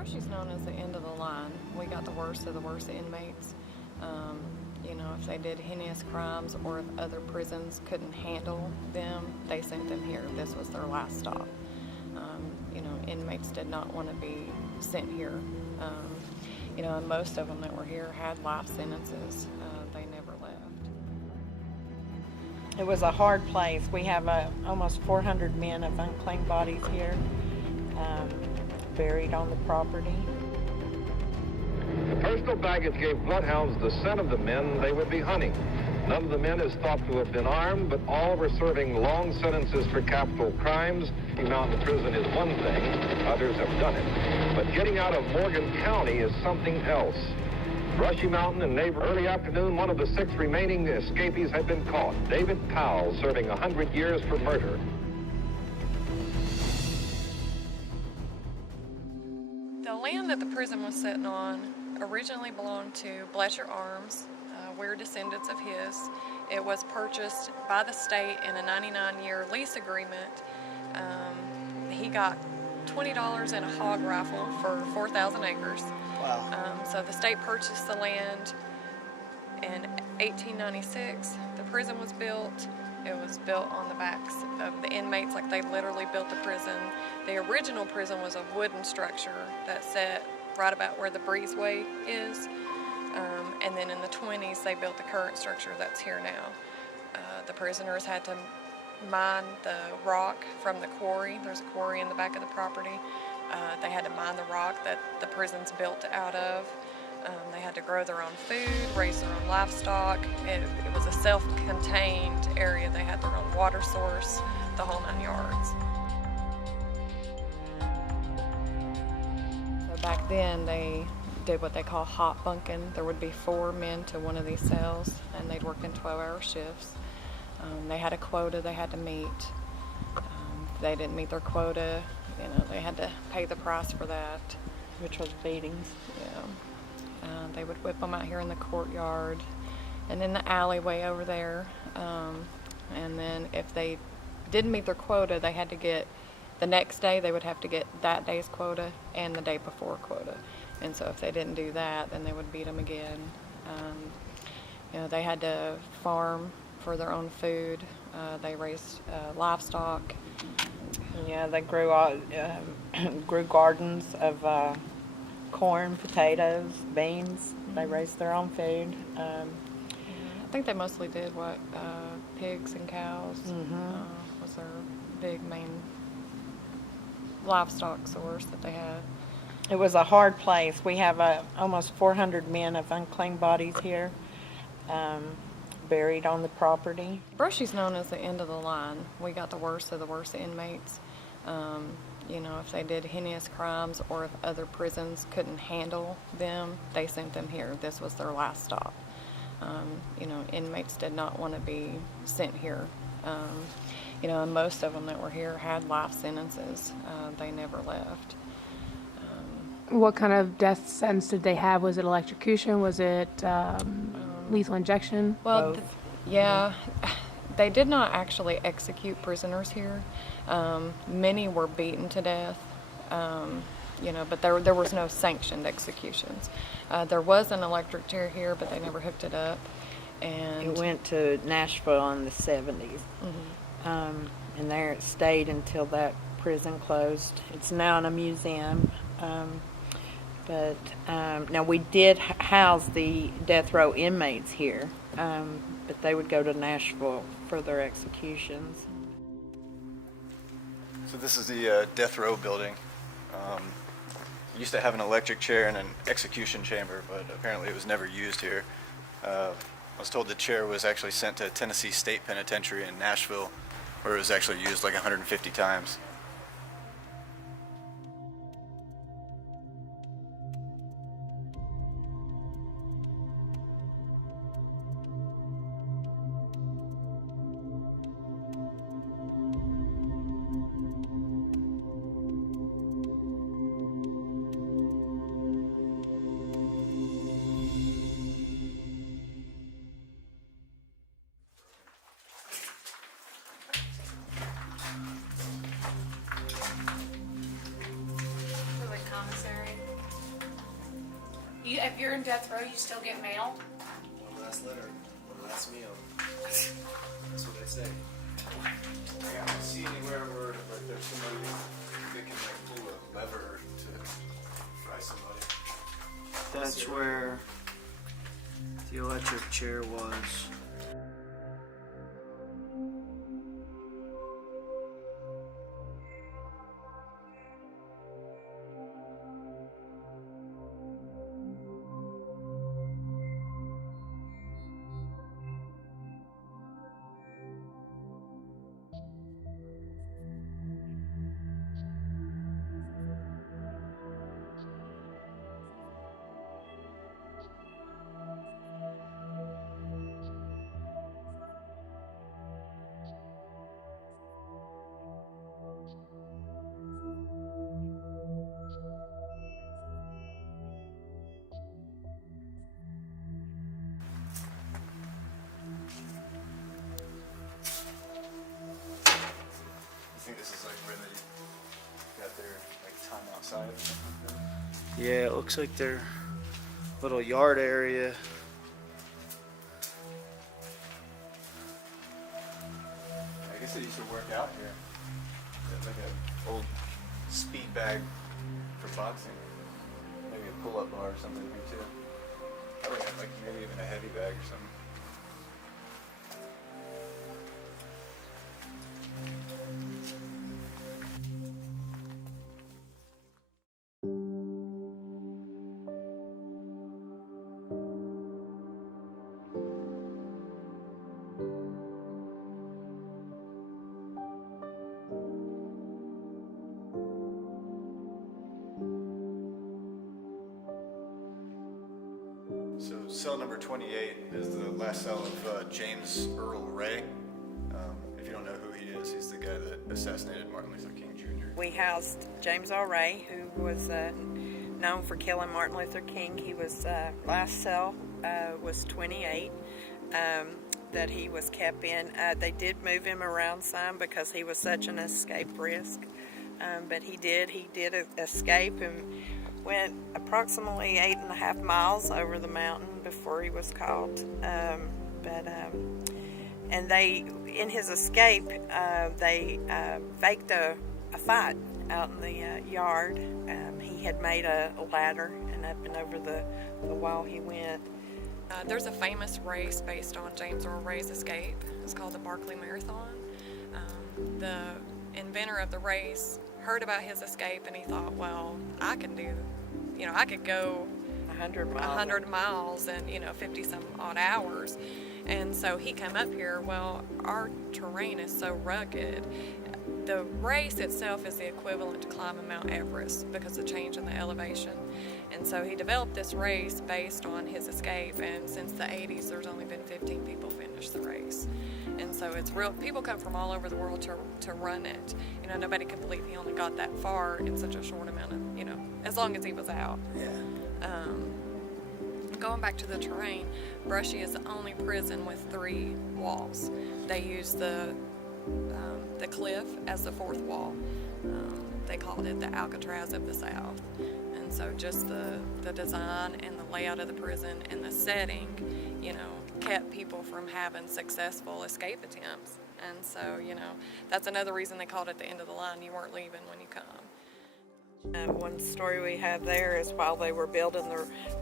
Brushy's known as the end of the line. We got the worst of the worst inmates. If they did heinous crimes or if other prisons couldn't handle them, they sent them here. This was their last stop. Inmates did not want to be sent here. And most of them that were here had life sentences. They never left. It was a hard place. We have almost 400 men of unclaimed bodies here, buried on the property. The personal baggage gave bloodhounds the scent of the men they would be hunting. None of the men is thought to have been armed, but all were serving long sentences for capital crimes. Mountain Prison is one thing, others have done it. But getting out of Morgan County is something else. Brushy Mountain and neighbor, early afternoon, one of the 6 remaining escapees had been caught. David Powell, serving 100 years for murder. The land that the prison was sitting on originally belonged to Bletcher Arms. We're descendants of his. It was purchased by the state in a 99-year lease agreement. He got $20 in a hog rifle for 4,000 acres. Wow. So the state purchased the land in 1896. The prison was built. It was built on the backs of the inmates, like they literally built the prison. The original prison was a wooden structure that sat right about where the breezeway is. And then in the 20s, they built the current structure that's here now. The prisoners had to mine the rock from the quarry. There's a quarry in the back of the property. They had to mine the rock that the prison's built out of. They had to grow their own food, raise their own livestock. It was a self-contained area. They had their own water source, the whole 9 yards. So back then, they did what they call hot bunking. There would be 4 men to one of these cells, and they'd work in 12-hour shifts. They had a quota they had to meet. If they didn't meet their quota, they had to pay the price for that. Which was beatings. Yeah. They would whip them out here in the courtyard and in the alleyway over there. And then if they didn't meet their quota, they had to get, the next day they would have to get that day's quota and the day before quota. And so if they didn't do that, then they would beat them again. They had to farm for their own food. They raised livestock. Yeah, they grew grew gardens of corn, potatoes, beans. They raised their own food. I think they mostly did pigs and cows was their big main livestock source that they had. It was a hard place. We have almost 400 men of unclaimed bodies here, buried on the property. Brushy's known as the end of the line. We got the worst of the worst inmates. If they did heinous crimes or if other prisons couldn't handle them, they sent them here. This was their last stop. Inmates did not want to be sent here. And most of them that were here had life sentences. They never left. What kind of death sentence did they have? Was it electrocution? Was it lethal injection? Well, they did not actually execute prisoners here. Many were beaten to death, but there was no sanctioned executions. There was an electric chair here, but they never hooked it up. And It went to Nashville in the 70s, and there it stayed until that prison closed. It's now in a museum. Now we did house the death row inmates here, but they would go to Nashville for their executions. So this is the death row building. We used to have an electric chair and an execution chamber, but apparently it was never used here. I was told the chair was actually sent to Tennessee State Penitentiary in Nashville, where it was actually used like 150 times. you're in death row, you still get mail? One last letter, one last meal. That's what they say. I don't see anywhere where like there's somebody that can like pull a lever to fry somebody. That's where the electric chair was. You think this is like where they got their like time outside or something like that? Yeah, it looks like their little yard area. I guess they used to work out here. They had like an old speed bag for boxing. Maybe a pull-up bar or something here too. Probably had like maybe even a heavy bag or something. So cell number 28 is the last cell of James Earl Ray. If you don't know who he is, he's the guy that assassinated Martin Luther King Jr. We housed James Earl Ray, who was known for killing Martin Luther King. He was last cell was 28 that he was kept in. They did move him around some because he was such an escape risk, but he did escape and went approximately 8.5 miles over the mountain before he was caught. And they, in his escape, they faked a fight out in the yard. He had made a ladder, and up and over the wall he went. There's a famous race based on James Earl Ray's escape. It's called the Barkley Marathon. The inventor of the race heard about his escape, and he thought, well, I could go 100 miles in 50 some odd hours. And so he came up here. Well, our terrain is so rugged. The race itself is the equivalent to climbing Mount Everest because of the change in the elevation. And so he developed this race based on his escape, and since the 80s there's only been 15 people finish the race. And so it's real, people come from all over the world to run it. Nobody can believe he only got that far in such a short amount of, as long as he was out. Yeah. Going back to the terrain, Brushy is the only prison with 3 walls. They use the cliff as the 4th wall. They called it the Alcatraz of the South. And so just the design and the layout of the prison and the setting, kept people from having successful escape attempts. And so, that's another reason they called it the end of the line. You weren't leaving when you come. One story we have there is while they were building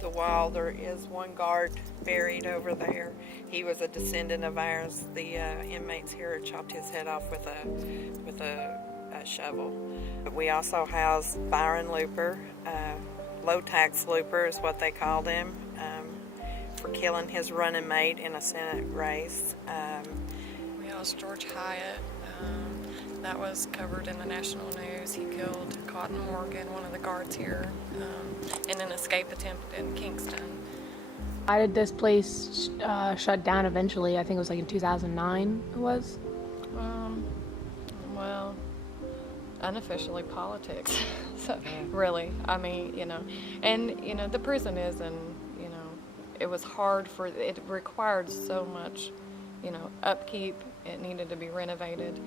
the wall, there is one guard buried over there. He was a descendant of ours. The inmates here chopped his head off with a shovel. We also house Byron Looper, low-tax looper is what they called him, for killing his running mate in a Senate race. We housed George Hyatt. That was covered in the national news. He killed Cotton Morgan, one of the guards here, in an escape attempt in Kingston. Why did this place shut down eventually? I think it was like in 2009 it was? Well, unofficially politics. So, really, and, the prison is, and, it was hard it required so much, upkeep. It needed to be renovated.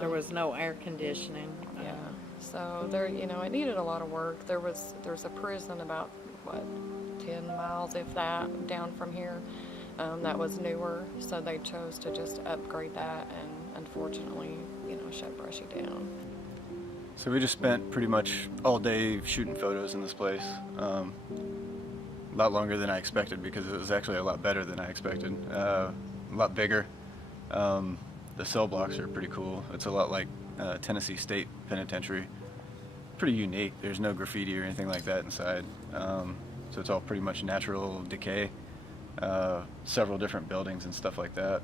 There was no air conditioning. Yeah. So there, it needed a lot of work. There's a prison about, 10 miles, if that, down from here. That was newer, so they chose to just upgrade that and unfortunately, shut Brushy down. So we just spent pretty much all day shooting photos in this place. A lot longer than I expected because it was actually a lot better than I expected. A lot bigger. The cell blocks are pretty cool. It's a lot like Tennessee State Penitentiary. Pretty unique. There's no graffiti or anything like that inside. So it's all pretty much natural decay. Several different buildings and stuff like that.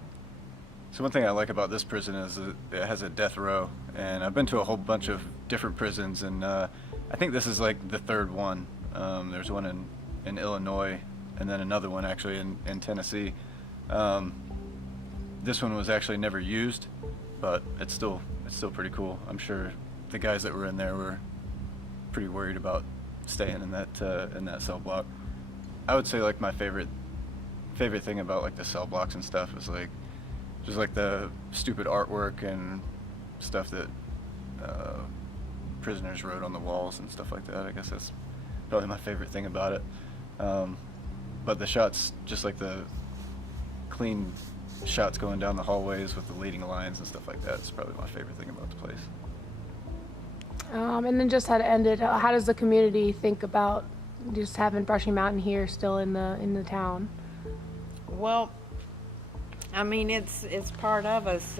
So one thing I like about this prison is that it has a death row, and I've been to a whole bunch of different prisons, and I think this is like the third one. There's one in Illinois, and then another one actually in Tennessee. This one was actually never used, but it's still pretty cool. I'm sure the guys that were in there were pretty worried about staying in that cell block. I would say like my favorite thing about like the cell blocks and stuff is like just like the stupid artwork and stuff that prisoners wrote on the walls and stuff like that. I guess that's probably my favorite thing about it. But the shots, just like the clean shots going down the hallways with the leading lines and stuff like that, is probably my favorite thing about the place. And then just how to end it, how does the community think about just having Brushy Mountain here still in the town? Well, I mean, it's part of us.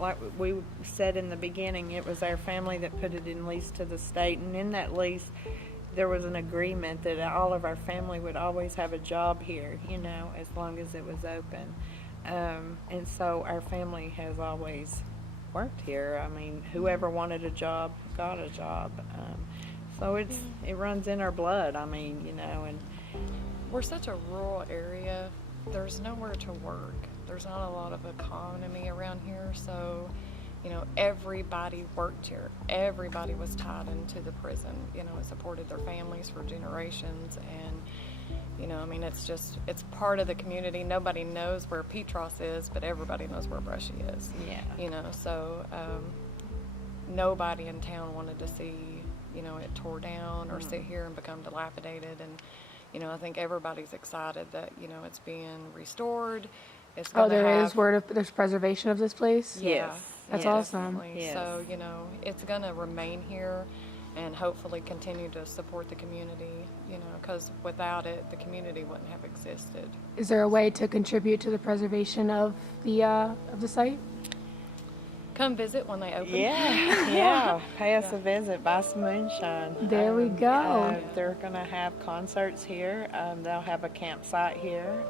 Like we said in the beginning, it was our family that put it in lease to the state, and in that lease, there was an agreement that all of our family would always have a job here, as long as it was open. And so our family has always worked here. I mean, whoever wanted a job got a job. So it runs in our blood. I mean, and We're such a rural area. There's nowhere to work. There's not a lot of economy around here, so everybody worked here. Everybody was tied into the prison. It supported their families for generations, and I mean, it's part of the community. Nobody knows where Petros is, but everybody knows where Brushy is. yeah. So nobody in town wanted to see it tore down or sit here and become dilapidated, and I think everybody's excited that it's being restored. It's Oh, gonna there's preservation of this place? Yeah, Yes. That's yes. awesome. definitely. Yes. So it's gonna remain here, and hopefully continue to support the community. Because without it, the community wouldn't have existed. Is there a way to contribute to the preservation of the site? Come visit when they open. Yeah. Pay us a visit, buy some moonshine. There we go. They're going to have concerts here. They'll have a campsite here.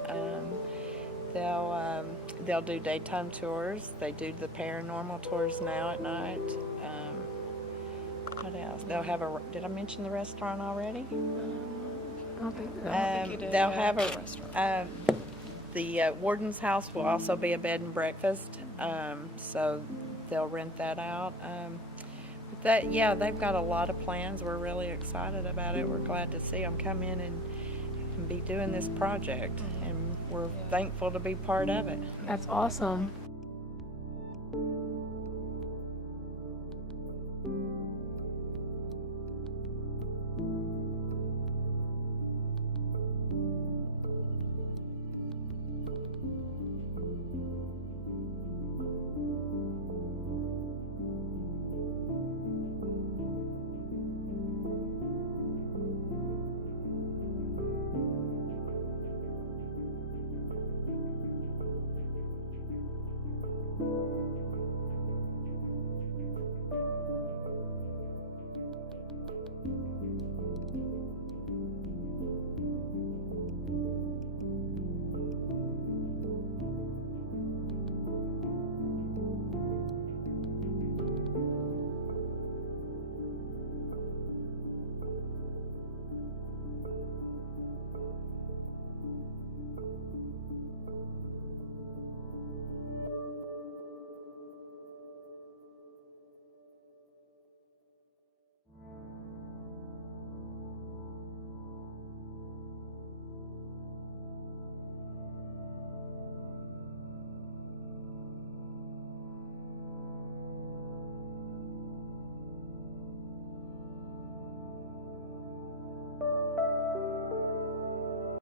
They'll do daytime tours. They do the paranormal tours now at night. What else? They'll have did I mention the restaurant already? I don't think so. think you did, They'll yeah, have the restaurant. The warden's house will also be a bed and breakfast, so they'll rent that out. They've got a lot of plans. We're really excited about it. We're glad to see them come in and be doing this project, and we're thankful to be part of it. That's awesome.